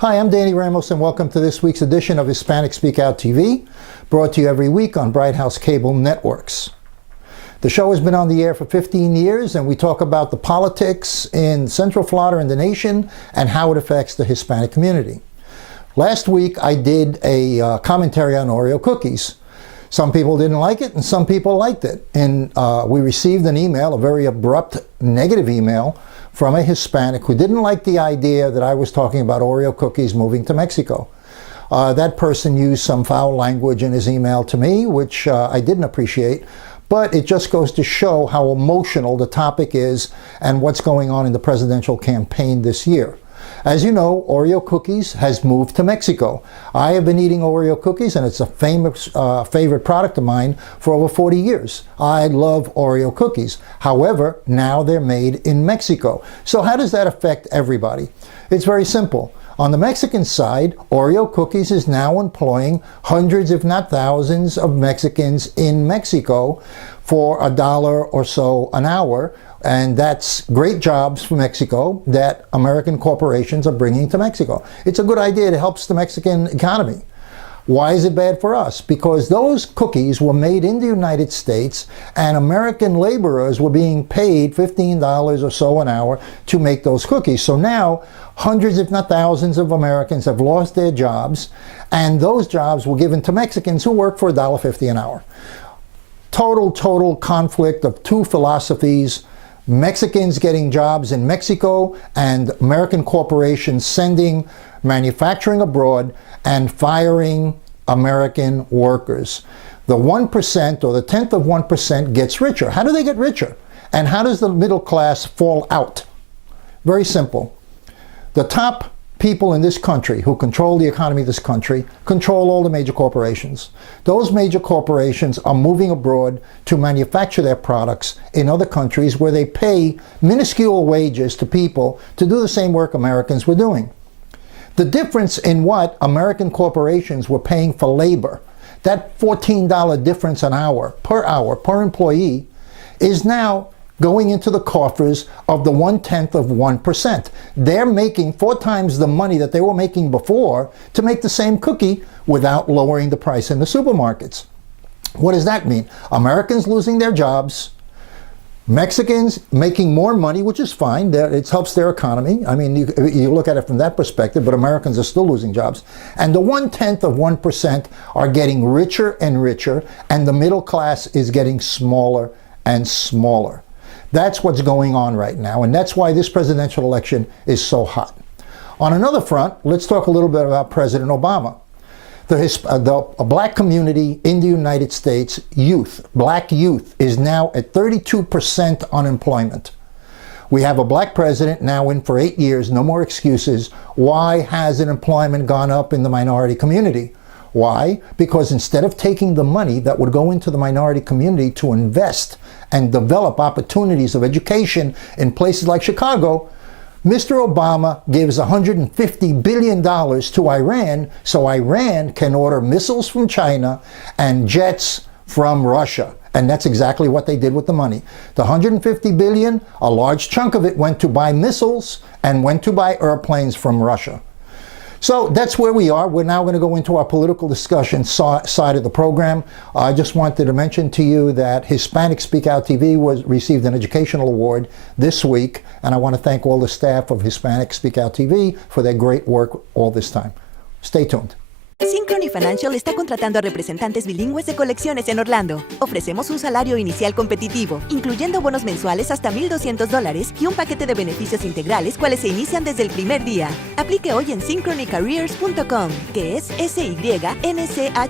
Hi, I'm Danny Ramos, and welcome to this week's edition of Hispanic Speak Out TV, brought to you every week on Bright House Cable Networks. The show has been on the air for 15 years, and we talk about the politics in Central Florida and the nation and how it affects the Hispanic community. Last week, I did a commentary on Oreo cookies. Some people didn't like it, and some people liked it. And we received an email, a very abrupt, negative email, from a Hispanic who didn't like the idea that I was talking about Oreo cookies moving to Mexico. That person used some foul language in his email to me, which I didn't appreciate, but it just goes to show how emotional the topic is and what's going on in the presidential campaign this year. As you know, Oreo cookies has moved to Mexico. I have been eating Oreo cookies, and it's a famous favorite product of mine for over 40 years. I love Oreo cookies. However, now they're made in Mexico. So how does that affect everybody? It's very simple. On the Mexican side, Oreo cookies is now employing hundreds, if not thousands, of Mexicans in Mexico for $1 or so an hour. And that's great jobs for Mexico that American corporations are bringing to Mexico. It's a good idea. It helps the Mexican economy. Why is it bad for us? Because those cookies were made in the United States, and American laborers were being paid $15 or so an hour to make those cookies. So now hundreds, if not thousands, of Americans have lost their jobs, and those jobs were given to Mexicans who work for $1.50 an hour. Total conflict of two philosophies. Mexicans getting jobs in Mexico and American corporations sending manufacturing abroad and firing American workers. The 1% or the 10th of 1% gets richer. How do they get richer? And how does the middle class fall out? Very simple. The top people in this country who control the economy of this country control all the major corporations. Those major corporations are moving abroad to manufacture their products in other countries where they pay minuscule wages to people to do the same work Americans were doing. The difference in what American corporations were paying for labor, that $14 difference an hour per employee, is now going into the coffers of the 1/10 of 1%. They're making 4 times the money that they were making before to make the same cookie without lowering the price in the supermarkets. What does that mean? Americans losing their jobs, Mexicans making more money, which is fine. It helps their economy. I mean, you look at it from that perspective, but Americans are still losing jobs. And the 1/10 of 1% are getting richer and richer, and the middle class is getting smaller and smaller. That's what's going on right now, and that's why this presidential election is so hot. On another front, let's talk a little bit about President Obama. The black community in the United States, black youth, is now at 32% unemployment. We have a black president now in for 8 years, no more excuses. Why hasn't employment gone up in the minority community? Why? Because instead of taking the money that would go into the minority community to invest and develop opportunities of education in places like Chicago, Mr. Obama gives $150 billion to Iran so Iran can order missiles from China and jets from Russia. And that's exactly what they did with the money. The $150 billion, a large chunk of it went to buy missiles and went to buy airplanes from Russia. So that's where we are. We're now going to go into our political discussion side of the program. I just wanted to mention to you that Hispanic Speak Out TV received an educational award this week, and I want to thank all the staff of Hispanic Speak Out TV for their great work all this time. Stay tuned. Synchrony Financial está contratando a representantes bilingües de colecciones en Orlando. Ofrecemos un salario inicial competitivo, incluyendo bonos mensuales hasta $1,200 y un paquete de beneficios integrales, cuales se inician desde el primer día. Aplique hoy en synchronycareers.com, que es SYNCHRONY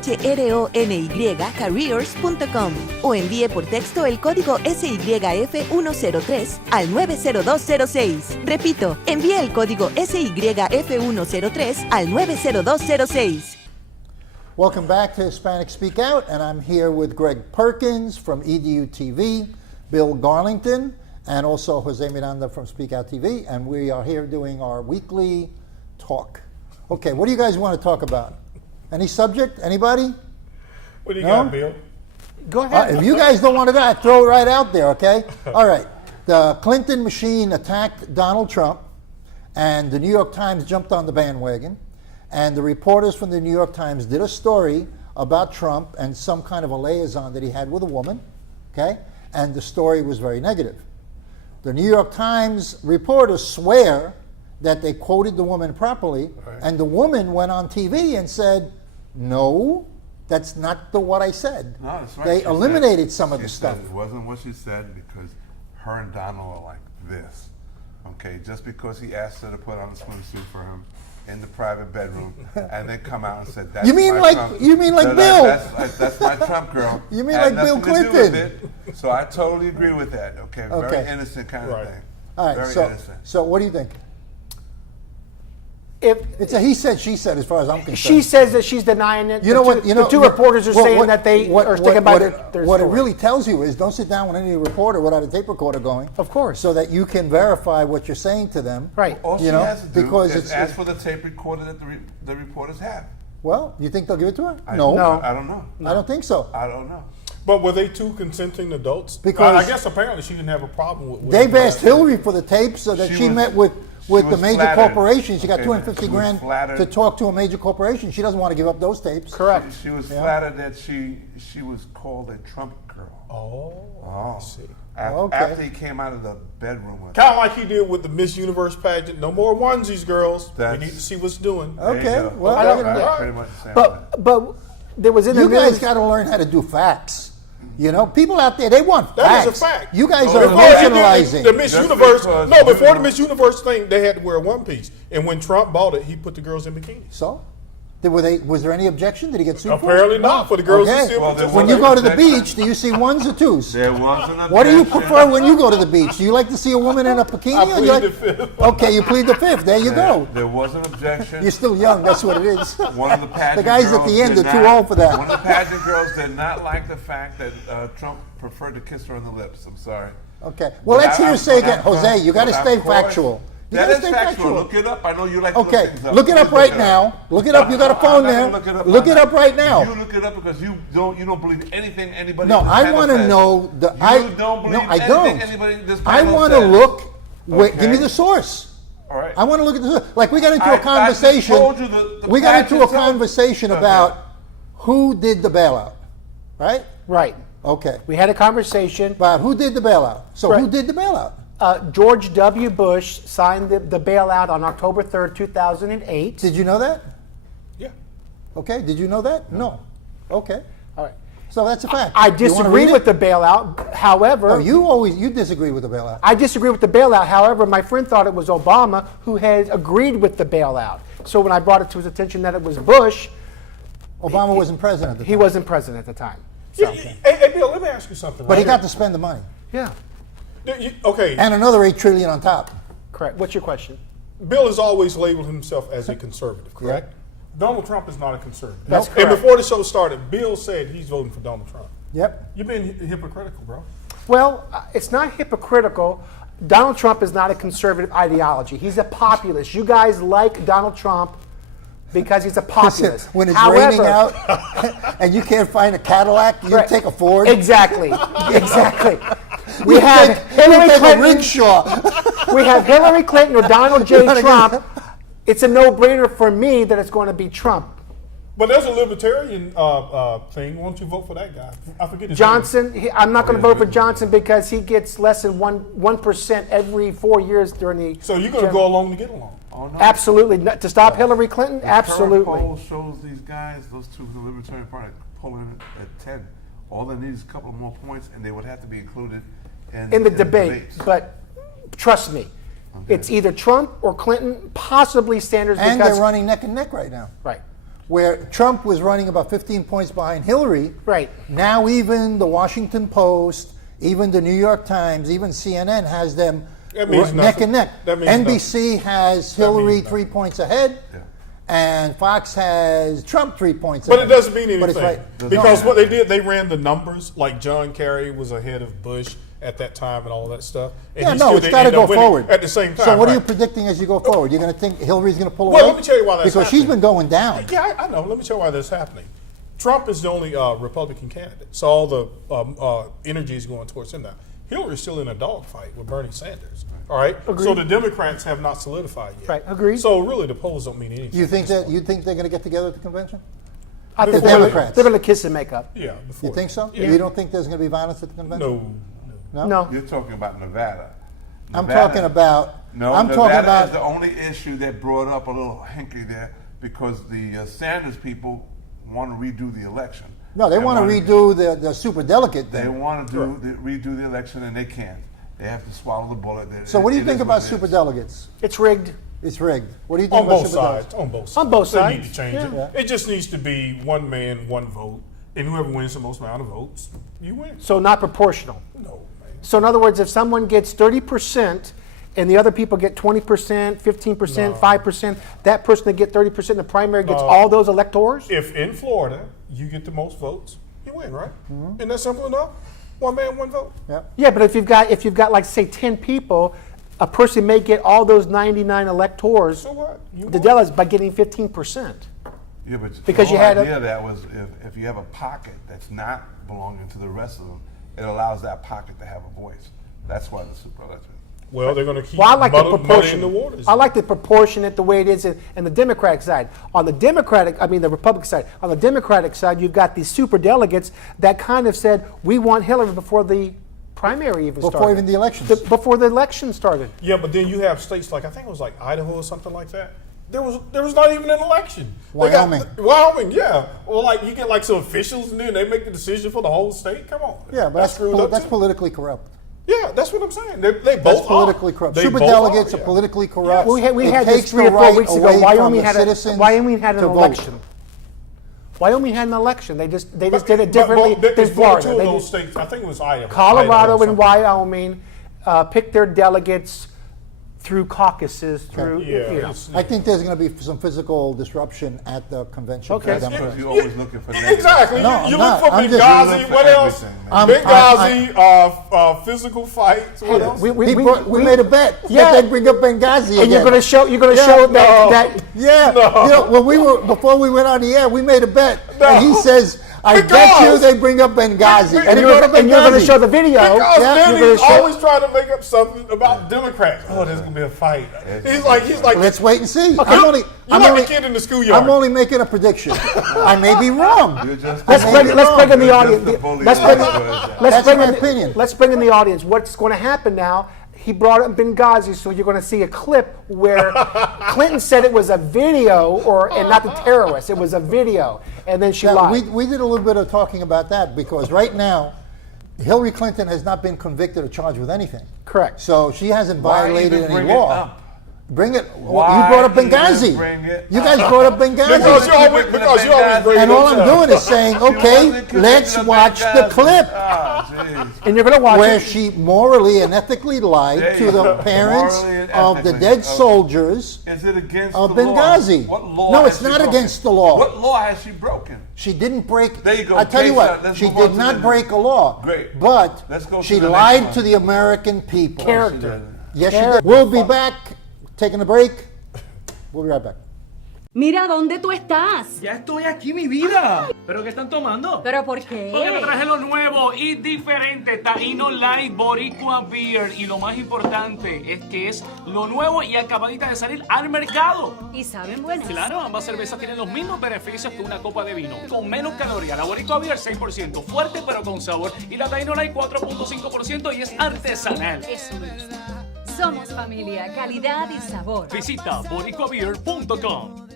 careers.com, o envíe por texto el código SYF103 al 90206. Repito, envíe el código SYF103 al 90206. Welcome back to Hispanic Speak Out, and I'm here with Greg Perkins from EDU TV, Bill Garlington, and also Jose Miranda from Speak Out TV, and we are here doing our weekly talk. Okay, what do you guys want to talk about? Any subject? Anybody? What do you got, Bill? Go ahead. If you guys don't want to go, I throw it right out there, okay? All right. The Clinton machine attacked Donald Trump, And the New York Times jumped on the bandwagon. And the reporters from the New York Times did a story about Trump and some kind of a liaison that he had with a woman. Okay? And the story was very negative. The New York Times reporters swear that they quoted the woman properly, Right. and the woman went on TV and said, no, that's not what I said. No, that's right. They She eliminated said- some of she the said stuff. It wasn't what she said because her and Donald are like this. Okay, just because he asked her to put on a swimsuit for him in the private bedroom, and then come out and said, "That's You mean my like- Trump. you mean like That- Bill. That's my Trump girl." You mean Had like Bill nothing to do with Clinton. it. So I totally agree with that. Okay, very Okay. innocent kind Right. of thing. All right, Very so, innocent. so what do you think? If It's a he said, she said, as far as I'm concerned. she says that she's denying it, You know the what? two, You know, the two reporters are well, saying what- that they what- are sticking what- by what their What it story. really tells you is don't sit down with any reporter without a tape recorder going. Of course. So that you can verify what you're saying to them. Right. All she You know, has to do because is it's- ask for the tape recorder that the reporters have. Well, you think they'll give it to her? I No. I don't know. I don't think so. I don't know. But were they two consenting adults? Because- I guess apparently she didn't have a problem with They've it. asked Hillary for the tape so that She she was- met with she the was major flattered. corporation. She got Okay, 250 she was grand flattered. to talk to a major corporation. She doesn't want to give up those tapes. Correct. She was Yeah. flattered that she was called a Trump girl. Oh, I see. Okay. After he came out of the bedroom with her. Kind of like he did with the Miss Universe pageant. No more onesies, girls. That's- We need to see what's doing. There you Okay, go. well, Okay, I don't- right, yeah. pretty much the same thing. But there was in the You guys news. got to learn how to do facts. You know, people out there, they want That facts. is a fact. You guys Oh, are Before he did emotionalizing. the Miss Just Universe, because no, before the women- Miss Universe thing, they had to wear one piece. And when Trump bought it, he put the girls in bikinis. So, was there any objection? Did he get sued for it? Apparently not for the girls who Okay. still Well, there When was you go to the objection. beach, do you see ones or twos? There was an objection. What do you prefer when you go to the beach? Do you like to see a woman in a bikini? I or you plead like- the fifth. Okay, you plead the fifth. There you go. There was an objection. You're still young. That's what it is. One of the pageant The guys at girls the end did are too not- old for that. One of the pageant girls did not like the fact that Trump preferred to kiss her on the lips. I'm sorry. Okay. Well, But let's hear you say again, Jose. You got to Of stay course. factual. You That gotta is stay factual. Look it up. I know you like to Okay, look things up. look it up Please right now. Look it up. You got a phone I'm not there. gonna Look it up. Look it up right now. You look it up because you don't believe anything anybody. No, on this I panel want to says. know the. You don't believe no, I anything don't. anybody in this I panel want to says. look. Wait, give me Okay. the source. All right. I want to look at the source. Like we got into I a conversation. told you the we got into a pageant- conversation Okay. about who did the bailout, right? Right. Okay. We had a conversation. About who did the bailout. So who Right. did the bailout? George W. Bush signed the bailout on October 3rd, 2008. Did you know that? Yeah. Okay. Did you know that? No. Okay. All right. So that's a fact. I You wanna disagree read with it? the bailout. However, No, you disagree with the bailout. I disagree with the bailout. However, my friend thought it was Obama who had agreed with the bailout. So when I brought it to his attention that it was Bush, Obama wasn't president at the he time. wasn't president at the time. Yeah, hey, Bill, let me ask you something. But he right got here. to spend the money. Yeah, Okay, And another $8 trillion on top. correct. What's your question? Bill has always labeled himself as a conservative, correct? Donald Trump is not a conservative. That's And correct. before the show started, Bill said he's voting for Donald Trump. Yep. You've been hypocritical, bro. Well, it's not hypocritical. Donald Trump is not a conservative ideology. He's a populist. You guys like Donald Trump because he's a populist. When it's However, raining out and you can't find a Cadillac, you Right. take a Ford. Exactly. Exactly. We You have take- you Hillary take a Clinton. rickshaw. We have Hillary Clinton or Donald J. gotta Trump. It's a no-brainer for me that it's going to be Trump. But there's a libertarian thing. Why don't you vote for that guy? I forget his Johnson, I'm not going to vote for Johnson because he gets less than 1% every 4 years during the. name. So you're going to go along to get along. Oh, no. Absolutely. To stop Hillary Clinton? The current Absolutely. poll shows these guys, those two from the Libertarian Party, polling at 10. All they need is a couple of more points, and they would have to be included In the debate. debates. But trust me, it's either Trump or Clinton, possibly Sanders. And because, they're running neck and neck right now. Right. Where Trump was running about 15 points behind Hillary. Right. Now even the Washington Post, even the New York Times, even CNN has them That means neck nothing. and neck. That means NBC has Hillary means 3 points ahead. Yeah. And Fox has Trump 3 points But ahead. it doesn't mean anything. But it's right. Because No. what they did, they ran the numbers. Like John Kerry was ahead of Bush at that time and all that stuff. And Yeah, he no, still it's didn't got to end up go winning forward. at the same time. So what are you right? predicting as you go forward? You're going to think Hillary's going to pull Well, away? let me tell you why that's Because she's happening. been going down. Yeah, I know. Let me tell you why that's happening. Trump is the only Republican candidate, so all the energy is going towards him now. Hillary's still in a dogfight with Bernie Sanders. All right. Agreed. So the Democrats have not solidified yet. Right, agreed. So really, the polls don't mean anything. You think they're going to get together at the convention? I think Before- Democrats. they're going to kiss and make up. Yeah. Before You think so? Yeah. You don't think there's going to be violence at the convention? No. No. You're talking about Nevada. I'm talking about. No, I'm Nevada talking about. is the only issue that brought up a little hinky there because the Sanders people want to redo the election. No, they want to redo the super delegate They thing. want to redo the election and they can't. They have to swallow the bullet. So what do you It think is about what it super is. delegates? It's rigged. It's rigged. What do you think On about both super sides. delegates? On both sides. On both They sides. need to change Yeah. it. It just needs to be one man, one vote, and whoever wins the most amount of votes, you win. So not proportional. No, man. So in other words, if someone gets 30% and the other people get 20%, 15%, 5%, that person that get 30% in the primary gets all those electors? If in Florida you get the most votes, you win, right? Isn't that simple enough? One man, one vote. Yeah. Yeah, but if you've got like say 10 people, a person may get all those 99 electors, So what? You the won. delegates, by getting 15%. Yeah, but Because the you whole had a- idea of that was if you have a pocket that's not belonging to the rest of them, it allows that pocket to have a voice. That's why the superlative. Well, they're going to keep Well, I like the muddying proportion. the waters. I like the proportionate the way it is in the Democratic side. On the the Republican side. On the Democratic side, you've got these super delegates that kind of said, we want Hillary before the primary even started. Before even the elections. Before the election started. Yeah, but then you have states like I think it was like Idaho or something like that. There was not even an election. They got- Wyoming. Wyoming, yeah. Well, like you get like some officials and then they make the decision for the whole state. Come on. Yeah, but screwed up that's too. politically corrupt. Yeah, that's what I'm saying. They both That's are. politically corrupt. They Super both delegates are yeah. politically corrupt. We It had this takes 3 the or 4 right weeks ago. away from Wyoming the had citizens an to vote. election. Wyoming had an election. They just did it But differently than it's Florida. two of They those did- states. I think it was Iowa. Colorado Idaho or and something. Wyoming picked their delegates through caucuses, through Yeah, you know. I think there's going to be some physical disruption at the convention. Okay. for Democrats. Because you're always looking for negative. Exactly. No, you I'm look not. for I'm just- Benghazi. You look for What else? everything, man. Benghazi, physical fights. What else? We made a bet Yeah. that they'd bring up Benghazi again. And you're going to show that Yeah, No. you know, before we went on the air, we made a bet, No. and he says, "I bet you Because- they bring up Benghazi," And and he you're brought up going to Benghazi. show the video. Because Yeah, then you're gonna he's show- always trying to make up something about Democrats. Oh, there's gonna be a fight. He's like. Let's wait and see. You're like a kid in the schoolyard. I'm only making a prediction. I may be wrong. You're just Let's I may bring be let's wrong. bring in the You're audience. just a bully. Let's bring That's let's bring my in opinion. let's bring in the audience. What's going to happen now? He brought up Benghazi, so you're going to see a clip where Clinton said it was a video, and not the terrorists. It was a video, and then she Yeah, lied. we did a little bit of talking about that because right now, Hillary Clinton has not been convicted or charged with anything. Correct. So she hasn't Why violated even any bring it law. up? Bring it. Why You brought up even Benghazi. bring it You up? guys brought up Because Benghazi. you always bring And it all up. I'm doing is saying, okay, let's watch the clip And you're going to watch where it. she morally and ethically lied There to you the go. parents Morally and of the ethically. dead Okay. soldiers Is it against of the Benghazi. law? What law? No, has it's she not broken? against the law. What law has she broken? She didn't break. There you go. I tell you Case what, out. Let's she move on did to not the- break a law. Great. But Let's go to she the next lied one. to the American people. Character. Yes, she Character. did. We'll be back. Taking a break. We'll be right back. Mira, ¿dónde tú estás? Ya estoy aquí, mi vida. ¿Pero qué están tomando? ¿Pero por qué? Porque te traje lo nuevo y diferente, Taíno Light Boricua Beer. Y lo más importante es que es lo nuevo y acabadita de salir al mercado. ¿Y saben buenas? Claro, ambas cervezas tienen los mismos beneficios que una copa de vino. Con menos calorías, la Boricua Beer 6%, fuerte pero con sabor. Y la Taíno Light 4.5% y es artesanal. Eso me gusta. Somos familia, calidad y sabor. Visita boricuabeer.com.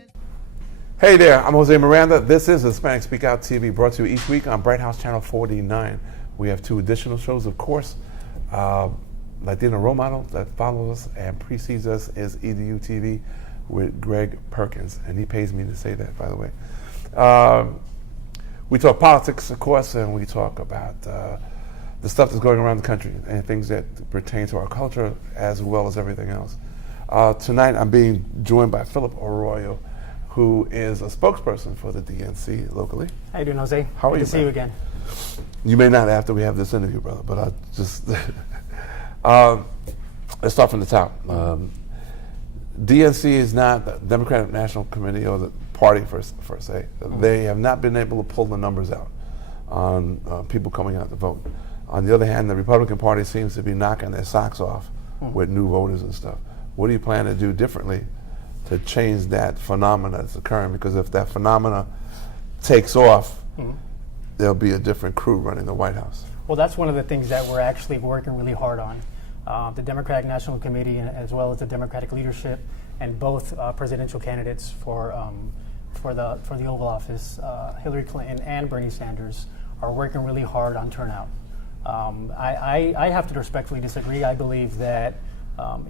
Hey there, I'm Jose Miranda. This is Hispanic Speak Out TV, brought to you each week on Bright House Channel 49. We have 2 additional shows, of course. Latino Role Model that follows us and precedes us is EDU TV with Greg Perkins, and he pays me to say that, by the way. We talk politics, of course, and we talk about the stuff that's going around the country and things that pertain to our culture as well as everything else. Tonight I'm being joined by Philip Arroyo, who is a spokesperson for the DNC locally. How you doing, Jose? How are Good you, to see man? you again. You may not after we have this interview, brother, but I'll just let's start from the top. DNC is not the Democratic National Committee or the party per se. They have not been able to pull the numbers out on people coming out to vote. On the other hand, the Republican Party seems to be knocking their socks off with new voters and stuff. What do you plan to do differently to change that phenomena that's occurring? Because if that phenomena takes off, there'll be a different crew running the White House. Well, that's one of the things that we're actually working really hard on. The Democratic National Committee, as well as the Democratic leadership, and both presidential candidates for the Oval Office, Hillary Clinton and Bernie Sanders, are working really hard on turnout. I have to respectfully disagree. I believe that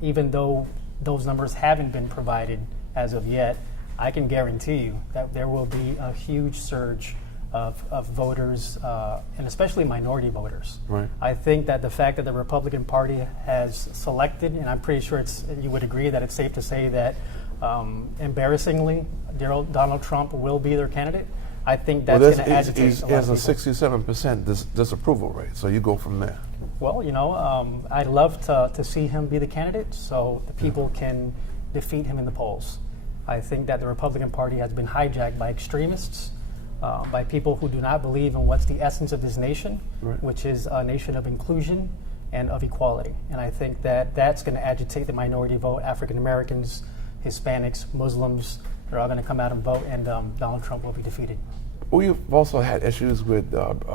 even though those numbers haven't been provided as of yet, I can guarantee you that there will be a huge surge of voters, and especially minority voters. Right. I think that the fact that the Republican Party has selected, and I'm pretty sure you would agree that it's safe to say that embarrassingly, Donald Trump will be their candidate. I think that's going to agitate a lot He has a of people. 67% disapproval rate, so you go from there. Well, I'd love to see him be the candidate so the people can defeat him in the polls. I think that the Republican Party has been hijacked by extremists, by people who do not believe in what's the essence of this nation, which is a nation of inclusion and of equality. And I think that that's going to agitate the minority vote. African Americans, Hispanics, Muslims, they're all going to come out and vote, and Donald Trump will be defeated. We've also had issues with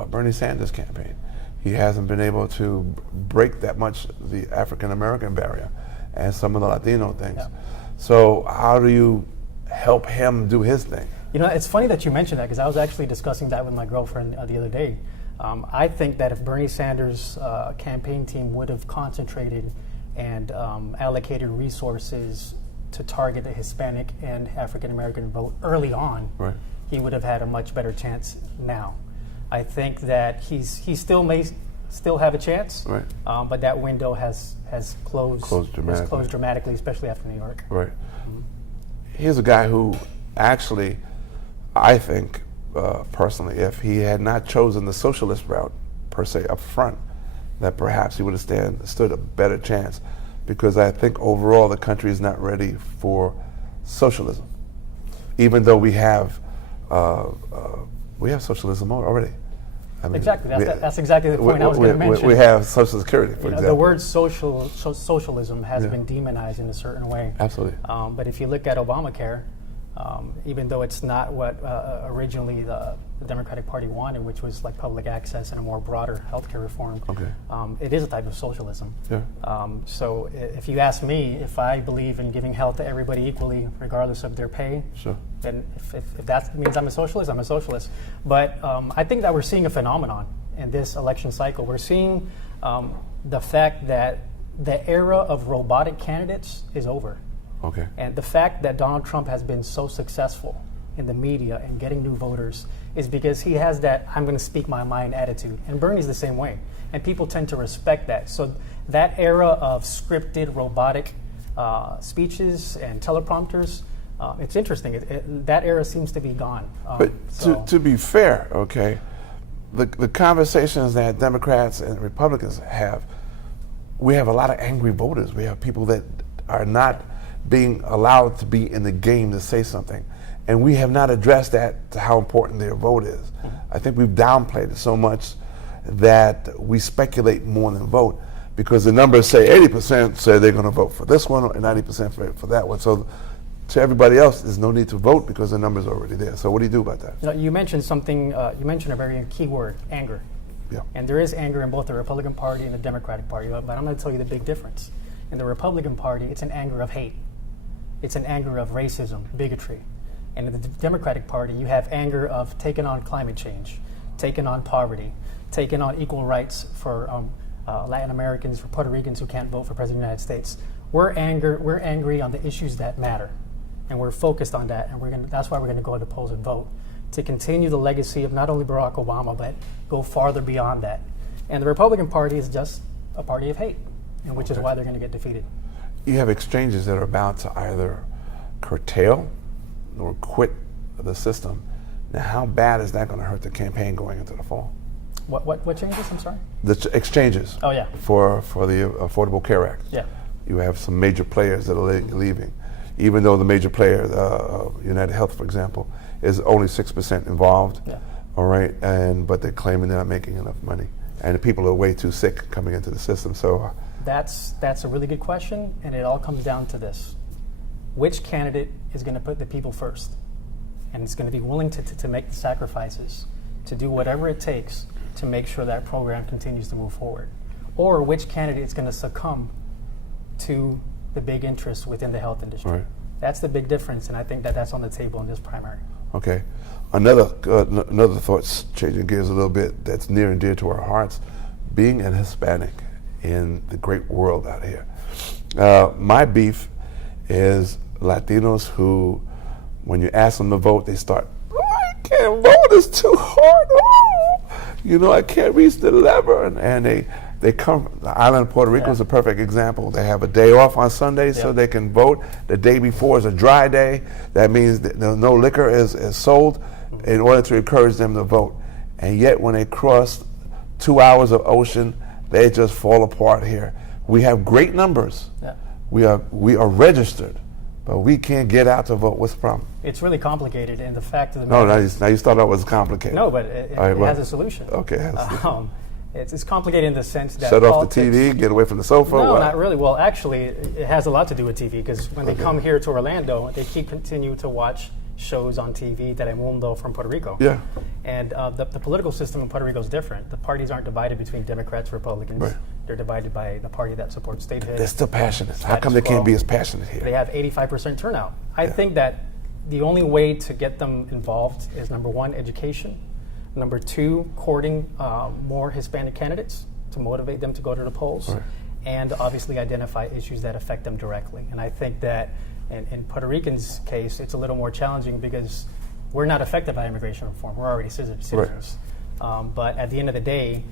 Bernie Sanders' campaign. He hasn't been able to break that much the African American barrier and some of the Latino things. Yeah. So how do you help him do his thing? It's funny that you mentioned that, because I was actually discussing that with my girlfriend the other day. I think that if Bernie Sanders' campaign team would have concentrated and allocated resources to target the Hispanic and African American vote early on, he would have had a much better chance now. I think that he still may have a chance, but that window has closed dramatically, especially after New York. Right. Here's a guy who actually, I think, personally, if he had not chosen the socialist route, per se, up front, that perhaps he would have stood a better chance, because I think overall the country is not ready for socialism, even though we have socialism already. I mean, exactly. That's exactly the point I was going to mention. We have Social Security, for example. The word socialism has been demonized in a certain way. Absolutely. But if you look at Obamacare, even though it's not what originally the Democratic Party wanted, which was like public access and a more broader healthcare reform, it is a type of socialism. Yeah. So if you ask me if I believe in giving health to everybody equally, regardless of their pay, then if that means I'm a socialist, I'm a socialist. But I think that we're seeing a phenomenon in this election cycle. We're seeing the fact that the era of robotic candidates is over. Okay. And the fact that Donald Trump has been so successful in the media and getting new voters is because he has that I'm going to speak my mind attitude. And Bernie's the same way. And people tend to respect that. So that era of scripted, robotic speeches and teleprompters, it's interesting. That era seems to be gone. But to be fair, the conversations that Democrats and Republicans have, we have a lot of angry voters. We have people that are not being allowed to be in the game to say something. And we have not addressed that, to how important their vote is. I think we've downplayed it so much that we speculate more than vote, because the numbers say 80% say they're going to vote for this one and 90% for that one. So to everybody else, there's no need to vote because the numbers are already there. So what do you do about that? You mentioned something, you mentioned a very key word, anger. Yeah. And there is anger in both the Republican Party and the Democratic Party, but I'm going to tell you the big difference. In the Republican Party, it's an anger of hate. It's an anger of racism, bigotry. And in the Democratic Party, you have anger of taking on climate change, taking on poverty, taking on equal rights for Latin Americans, for Puerto Ricans who can't vote for President of the United States. We're angry on the issues that matter, and we're focused on that, and that's why we're going to go to the polls and vote, to continue the legacy of not only Barack Obama, but go farther beyond that. And the Republican Party is just a party of hate, and which is why they're going to get defeated. You have exchanges that are about to either curtail or quit the system. Now, how bad is that going to hurt the campaign going into the fall? What changes? I'm sorry. The exchanges. Oh yeah. For the Affordable Care Act. Yeah. You have some major players that are leaving, even though the major player, United Health, for example, is only 6% involved. Yeah. All right, but they're claiming they're not making enough money, and the people are way too sick coming into the system. So That's a really good question, and it all comes down to this. Which candidate is going to put the people first? And it's going to be willing to make the sacrifices, to do whatever it takes to make sure that program continues to move forward. Or which candidate is going to succumb to the big interests within the health industry. Right. That's the big difference, and I think that that's on the table in this primary. Okay. Another thought, changing gears a little bit, that's near and dear to our hearts, being an Hispanic in the great world out here. My beef is Latinos who, when you ask them to vote, they start, oh, I can't vote, it's too hard. Oh, you know, I can't reach the lever. And they come, the island of Puerto Rico is a perfect example. They have a day off on Sunday so they can vote. The day before is a dry day. That means that no liquor is sold in order to encourage them to vote. And yet when they cross 2 hours of ocean, they just fall apart here. We have great numbers. Yeah. We are registered, but we can't get out to vote. What's the problem? It's really complicated, and the fact of the No, matter now you start out with complicated. No, but it All right, well, has a solution. Okay. It's complicated in the sense that Shut off politics, the TV, get away from the sofa. No, what? not really. Well, actually, it has a lot to do with TV because when they come here to Orlando, they continue to watch shows on TV, Telemundo from Puerto Rico. Yeah. And the political system in Puerto Rico is different. The parties aren't divided between Democrats, Republicans. Right. They're divided by the party that supports statehood. They're still passionate. How come they can't be as passionate here? They have 85% turnout. I think that the only way to get them involved is, number one, education. Number two, courting more Hispanic candidates to motivate them to go to the polls. Right. And obviously identify issues that affect them directly. And I think that in Puerto Ricans' case, it's a little more challenging because we're not affected by immigration reform. We're already citizens. Right. But at the end of the day,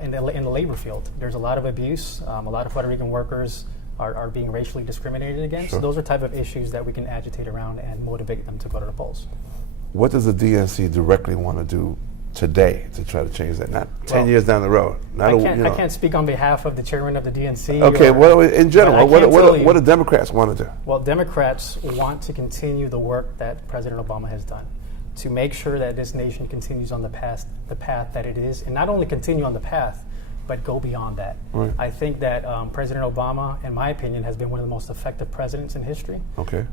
in the labor field, there's a lot of abuse. A lot of Puerto Rican workers are being racially discriminated against. Sure. Those are type of issues that we can agitate around and motivate them to go to the polls. What does the DNC directly want to do today to try to change that? Not 10 years down the road. I can't speak on behalf of the chairman of the DNC. Okay, well, in general, what what do Democrats want to do? Well, Democrats want to continue the work that President Obama has done to make sure that this nation continues on the path that it is, and not only continue on the path, but go beyond that. Right. I think that President Obama, in my opinion, has been one of the most effective presidents in history. Okay.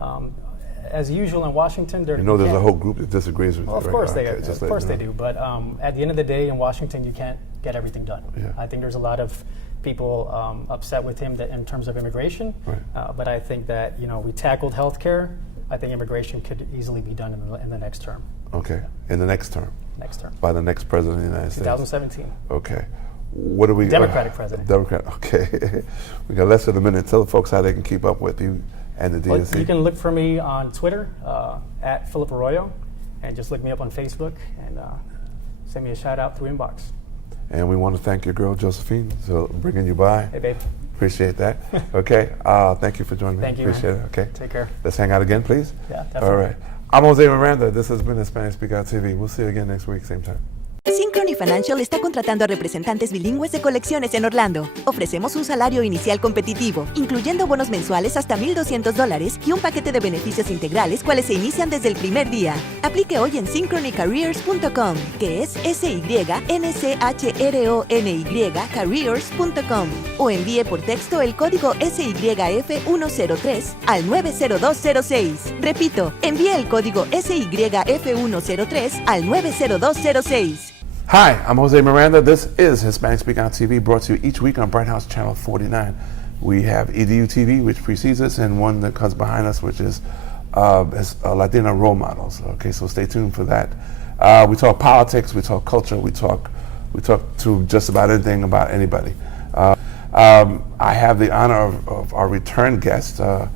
As usual in Washington, there's a whole group that disagrees with you. Well, of course they do. But at the end of the day, in Washington, you can't get everything done. Yeah. I think there's a lot of people upset with him in terms of immigration. Right. But I think that we tackled healthcare. I think immigration could easily be done in the next term. Okay, in the next term. Next term. By the next president of the United States. 2017. Okay. What do we? Democratic president. Democrat. Okay. We got less than a minute. Tell the folks how they can keep up with you and the DNC. Well, you can look for me on Twitter at Philip Arroyo, and just look me up on Facebook and send me a shout out through inbox. And we want to thank your girl Josephine for bringing you by. Hey, babe. Appreciate that. Okay. Thank you for joining me. Thank you. Appreciate Man. it. Okay. Take care. Let's hang out again, please. Yeah, definitely. All right. I'm Jose Miranda. This has been Hispanic Speak Out TV. We'll see you again next week, same time. Synchrony Financial está contratando a representantes bilingües de colecciones en Orlando. Ofrecemos un salario inicial competitivo, incluyendo bonos mensuales hasta $1,200 y un paquete de beneficios integrales, cuales se inician desde el primer día. Aplique hoy en synchronycareers.com, que es SYNCHRONY careers.com, o envíe por texto el código SYF103 al 90206. Repito, envíe el código SYF103 al 90206. Hi, I'm Jose Miranda. This is Hispanic Speak Out TV, brought to you each week on Bright House Channel 49. We have EDU TV, which precedes us, and one that comes behind us, which is Latina role models. Okay, so stay tuned for that. We talk politics, we talk culture, we talk to just about anything about anybody. I have the honor of our return guest. I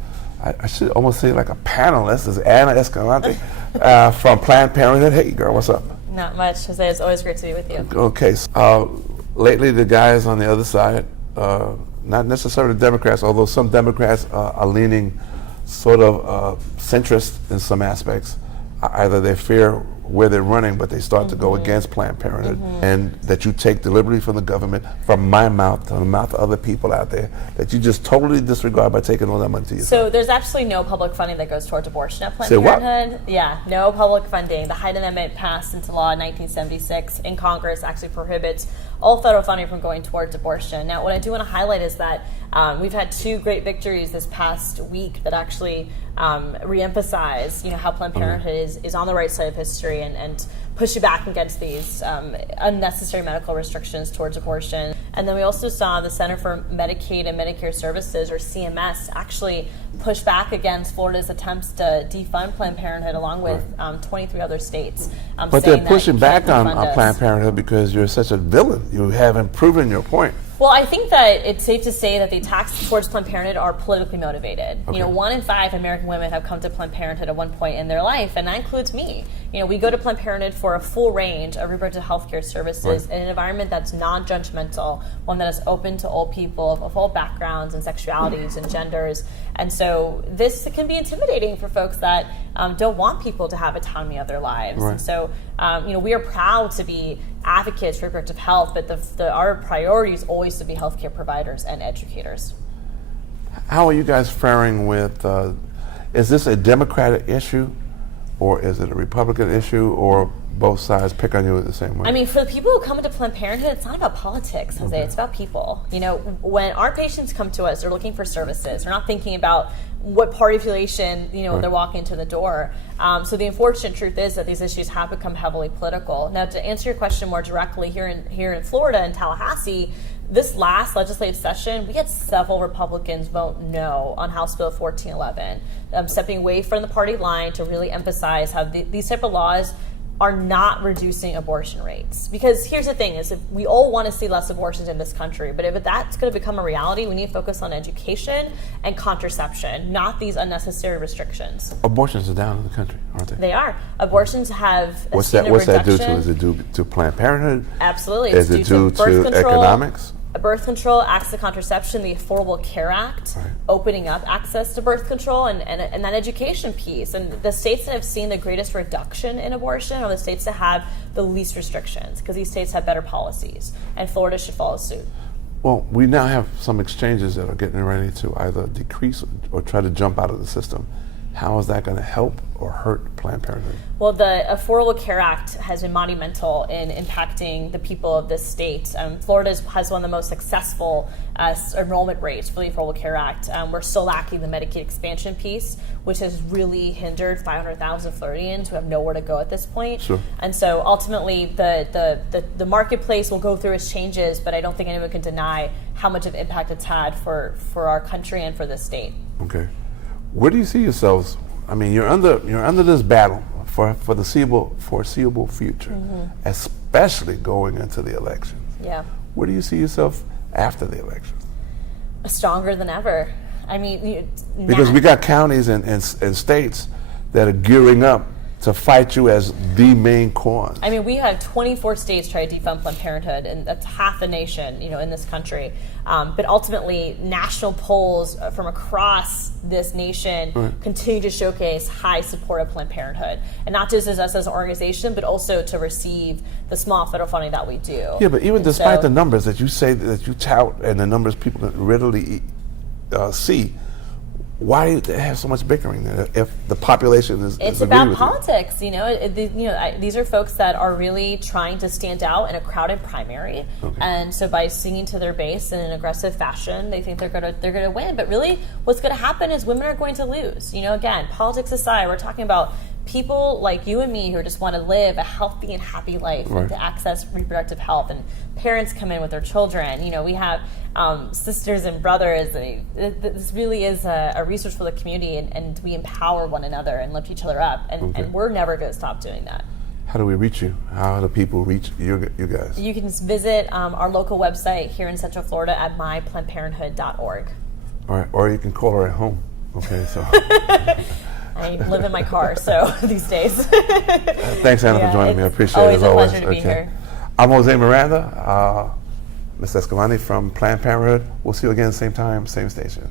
should almost say like a panelist, is Ana Escalante from Planned Parenthood. Hey, girl, what's up? Not much, Jose. It's always great to be with you. Okay. Lately, the guys on the other side, not necessarily Democrats, although some Democrats are leaning sort of centrist in some aspects. Either they fear where they're running, but they start to go against Planned Parenthood, and that you take the liberty from the government, from my mouth to the mouth of other people out there, that you just totally disregard by taking all that money to yourself. So there's absolutely no public funding that goes towards abortion at Planned Say what? Parenthood. Yeah, no public funding. The Hyde Amendment passed into law in 1976 in Congress actually prohibits all federal funding from going towards abortion. Now, what I do want to highlight is that we've had two great victories this past week that actually reemphasize, how Planned Parenthood is on the right side of history and pushing back against these unnecessary medical restrictions towards abortion. And then we also saw the Center for Medicaid and Medicare Services, or CMS, actually push back against Florida's attempts to defund Planned Parenthood, along with 23 other states. But they're pushing back on Planned Parenthood because you're such a villain. You haven't proven your point. Well, I think that it's safe to say that the attacks towards Planned Parenthood are politically motivated. Okay. 1 in 5 American women have come to Planned Parenthood at one point in their life, and that includes me. We go to Planned Parenthood for a full range of reproductive health care services in an environment that's non-judgmental, one that is open to all people of all backgrounds and sexualities and genders. And so this can be intimidating for folks that don't want people to have autonomy of their lives. Right. And so, we are proud to be advocates for reproductive health, but our priority is always to be healthcare providers and educators. How are you guys faring with, is this a Democratic issue, or is it a Republican issue, or both sides pick on you the same way? I mean, for the people who come into Planned Parenthood, it's not about politics, Jose. It's about people. When our patients come to us, they're looking for services. They're not thinking about what party affiliation, they're walking into the door. So the unfortunate truth is that these issues have become heavily political. Now, to answer your question more directly, here in Florida, in Tallahassee, this last legislative session, we had several Republicans vote no on House Bill 1411, stepping away from the party line to really emphasize how these type of laws are not reducing abortion rates. Because here's the thing, is if we all want to see less abortions in this country, but if that's going to become a reality, we need to focus on education and contraception, not these unnecessary restrictions. Abortions are down in the country, aren't they? They are. Abortions have What's seen that? a What's that reduction. due to? Is it due to Planned Parenthood? Absolutely. Is It's it due birth to control, economics? Birth control, access to contraception, the Affordable Care Act, opening up access to birth control, and that education piece. And the states that have seen the greatest reduction in abortion are the states that have the least restrictions, because these states have better policies, and Florida should follow suit. Well, we now have some exchanges that are getting ready to either decrease or try to jump out of the system. How is that going to help or hurt Planned Parenthood? Well, the Affordable Care Act has been monumental in impacting the people of this state. Florida has one of the most successful enrollment rates for the Affordable Care Act. We're still lacking the Medicaid expansion piece, which has really hindered 500,000 Floridians who have nowhere to go at this point. Sure. And so ultimately, the marketplace will go through its changes, but I don't think anyone can deny how much of impact it's had for our country and for this state. Okay. Where do you see yourselves? I mean, you're under this battle for the foreseeable future, especially going into the elections. Yeah. Where do you see yourself after the elections? Stronger than ever. I mean, because we got counties and states that are gearing up to fight you as the main cause. I mean, we have 24 states try to defund Planned Parenthood, and that's half the nation, in this country. But ultimately, national polls from across this nation continue to showcase high support of Planned Parenthood, and not just as us as an organization, but also to receive the small federal funding that we do. Yeah, but even despite the numbers that you say that you tout and the numbers people can readily see, why do they have so much bickering there if the population is It's agreeing about with politics, these are folks that are really trying to stand out in a crowded primary, and so by singing to their base in an aggressive fashion, they think they're gonna win. But really, what's gonna happen is women are going to lose. Again, politics aside, we're talking about people like you and me who just want to live a healthy and happy life and to access reproductive health, and parents come in with their children. We have sisters and brothers. This really is a resource for the community, and we empower one another and lift each other up, and we're never going to stop doing that. How do we reach you? How do people reach you guys? You can visit our local website here in Central Florida at myplannedparenthood.org. All right, or you can call her at home. Okay, so. I live in my car, so these days. Thanks, Anna, for joining me. I appreciate it as always. Always a pleasure to be here. I'm Jose Miranda, Ms. Escalante from Planned Parenthood. We'll see you again, same time, same station.